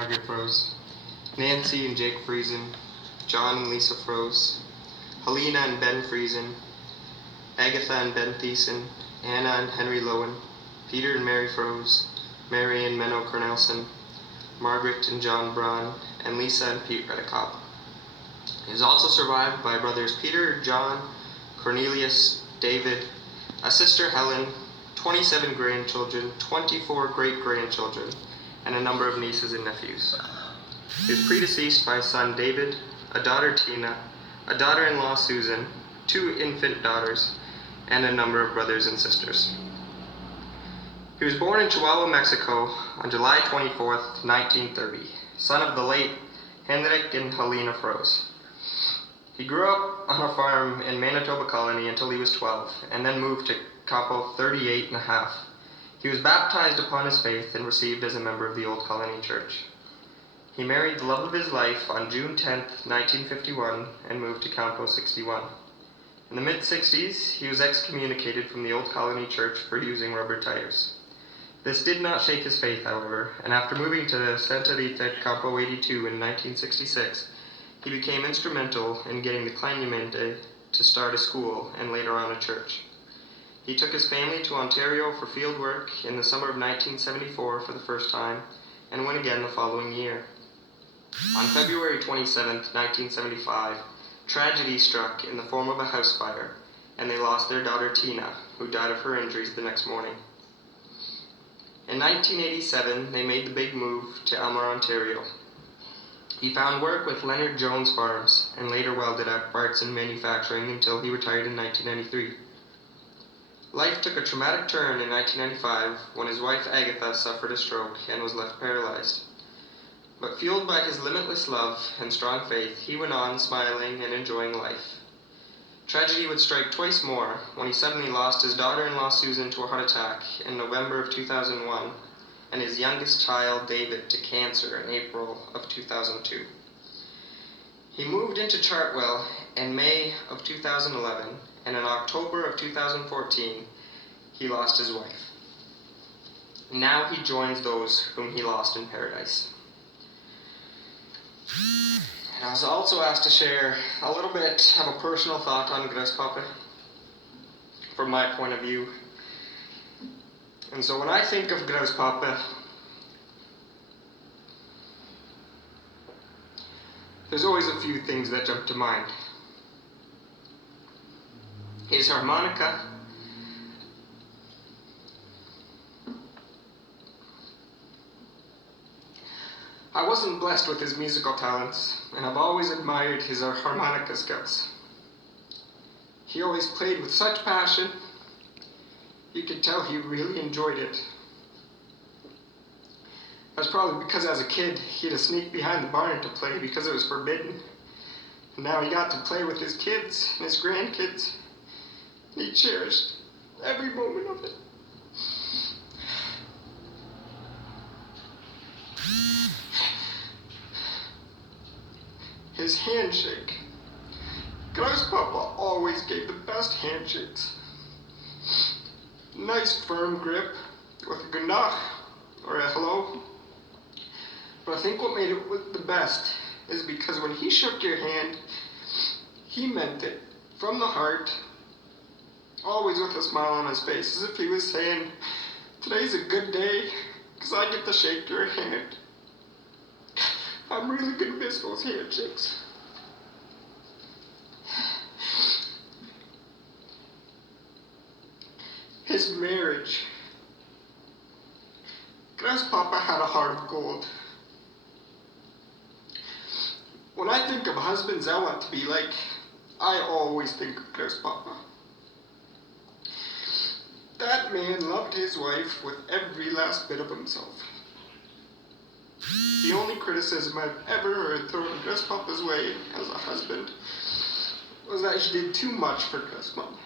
Margaret Froese, Nancy and Jake Friesen, John and Lisa Froese, Helena and Ben Friesen, Agatha and Ben Thiessen, Anna and Henry Lowen, Peter and Mary Froese, Mary and Menno Cornelsen, Margaret and John Braun, and Lisa and Pete Redekop. He is also survived by brothers Peter, John, Cornelius, David, a sister Helen, 27 grandchildren, 24 great-grandchildren, and a number of nieces and nephews. He was predeceased by a son David, a daughter Tina, a daughter-in-law Susan, 2 infant daughters, and a number of brothers and sisters. He was born in Chihuahua, Mexico on July 24th, 1930, son of the late Henrik and Helena Froese. He grew up on a farm in Manitoba Colony until he was 12, and then moved to Campo 38 and a half. He was baptized upon his faith and received as a member of the Old Colony Church. He married the love of his life on June 10, 1951, and moved to Campo 61. In the mid-60s, he was excommunicated from the Old Colony Church for using rubber tires. This did not shake his faith, however, and after moving to Santa Rita at Campo 82 in 1966, he became instrumental in getting the Kleingemeinde to start a school and later on a church. He took his family to Ontario for field work in the summer of 1974 for the first time, and went again the following year. On February 27, 1975, tragedy struck in the form of a house fire, and they lost their daughter Tina, who died of her injuries the next morning. In 1987, they made the big move to Elmer, Ontario. He found work with Leonard Jones Farms, and later welded at Bart's in manufacturing until he retired in 1993. Life took a traumatic turn in 1995 when his wife Agatha suffered a stroke and was left paralyzed. But fueled by his limitless love and strong faith, he went on smiling and enjoying life. Tragedy would strike twice more when he suddenly lost his daughter-in-law Susan to a heart attack in November of 2001 and his youngest child David to cancer in April of 2002. He moved into Chartwell in May of 2011, and in October of 2014, he lost his wife. Now he joins those whom he lost in paradise. And I was also asked to share a little bit of a personal thought on Grasspapa from my point of view. And so when I think of Grasspapa, there's always a few things that jump to mind. His harmonica, I wasn't blessed with his musical talents, and I've always admired his harmonica skills. He always played with such passion, you could tell he really enjoyed it. That's probably because as a kid, he had to sneak behind the barn to play because it was forbidden. And now he got to play with his kids and his grandkids. He cherished every moment of it. His handshake. Grasspapa always gave the best handshakes. Nice firm grip with a good knock or a hello. But I think what made it the best is because when he shook your hand, he meant it from the heart, always with a smile on his face, as if he was saying, today's a good day, because I get to shake your hand. I'm really gonna miss those handshakes. His marriage. Grasspapa had a heart of gold. When I think of husbands I want to be like, I always think of Grasspapa. That man loved his wife with every last bit of himself. The only criticism I've ever heard thrown Graspapa's way as a husband was that he did too much for Grasmama.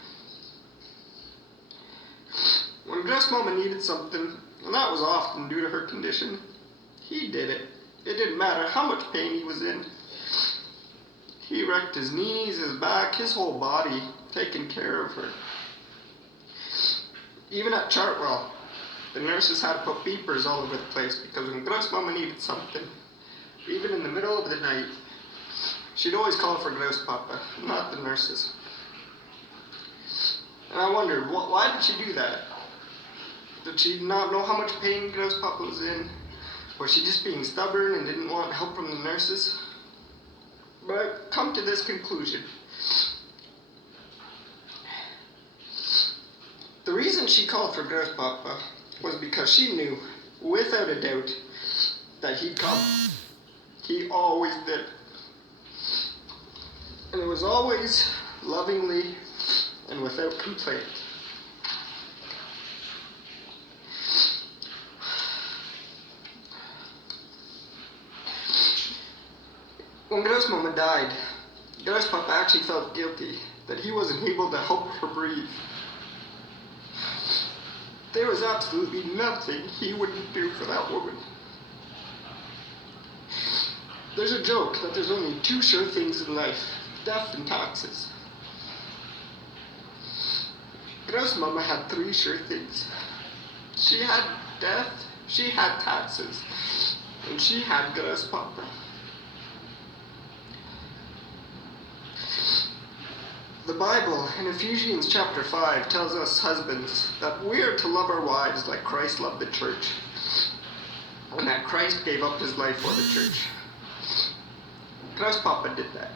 When Grasmama needed something, and that was often due to her condition, he did it. It didn't matter how much pain he was in. He wrecked his knees, his back, his whole body, taking care of her. Even at Chartwell, The nurses had to put beepers all over the place because when Grouse Mama needed something, even in the middle of the night, she'd always call for Grouse Papa, not the nurses. And I wondered, why did she do that? Did she not know how much pain Grouse Papa was in? Was she just being stubborn and didn't want help from the nurses? But I've come to this conclusion. The reason she called for Grouse Papa was because she knew, without a doubt, that he'd come. He always did. And it was always lovingly and without complaint. When Grouse Mama died, Grouse Papa actually felt guilty that he wasn't able to help her breathe. There was absolutely nothing he wouldn't do for that woman. There's a joke that there's only two sure things in life, death and taxes. Grouse Mama had three sure things. She had death, she had taxes, and she had Grouse Papa. The Bible in Ephesians chapter 5 tells us husbands that we are to love our wives like Christ loved the church, and that Christ gave up his life for the church. Grouse Papa did that.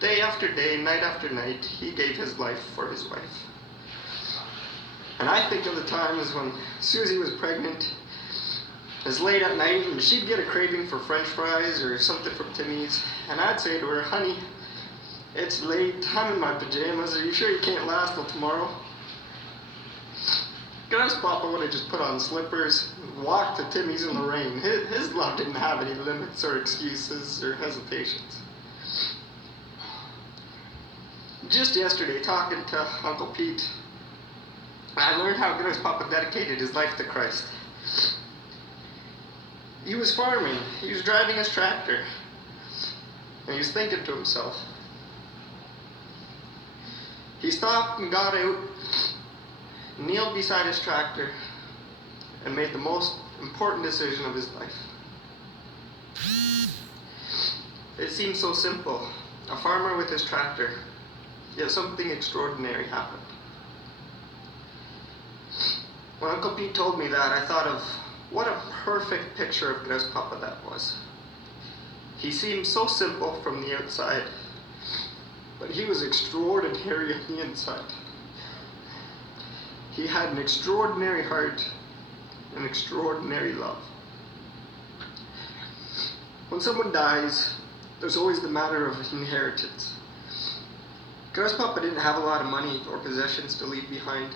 Day after day, night after night, he gave his life for his wife. And I think of the times when Susie was pregnant, it was late at night, and she'd get a craving for French fries or something from Timmy's, and I'd say to her, honey, it's late, I'm in my pajamas, are you sure you can't last till tomorrow? Grouse Papa would have just put on slippers and walked to Timmy's in the rain. His love didn't have any limits or excuses or hesitations. Just yesterday, talking to Uncle Pete, I learned how Grouse Papa dedicated his life to Christ. He was farming, he was driving his tractor, and he was thinking to himself. He stopped and got out, kneeled beside his tractor, and made the most important decision of his life. It seemed so simple, a farmer with his tractor, yet something extraordinary happened. When Uncle Pete told me that, I thought of what a perfect picture of Grouse Papa that was. He seemed so simple from the outside, but he was extraordinary on the inside. He had an extraordinary heart, an extraordinary love. When someone dies, there's always the matter of inheritance. Grouse Papa didn't have a lot of money or possessions to leave behind,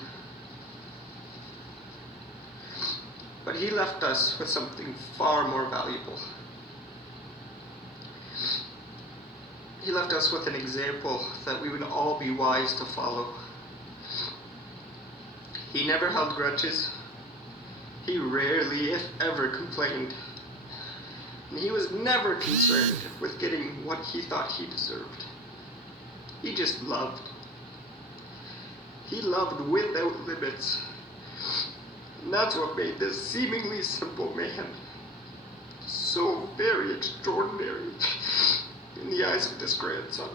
but he left us with something far more valuable. He left us with an example that we would all be wise to follow. He never held grudges. He rarely, if ever, complained. And he was never concerned with getting what he thought he deserved. He just loved. He loved without limits. And that's what made this seemingly simple man so very extraordinary in the eyes of this grandson.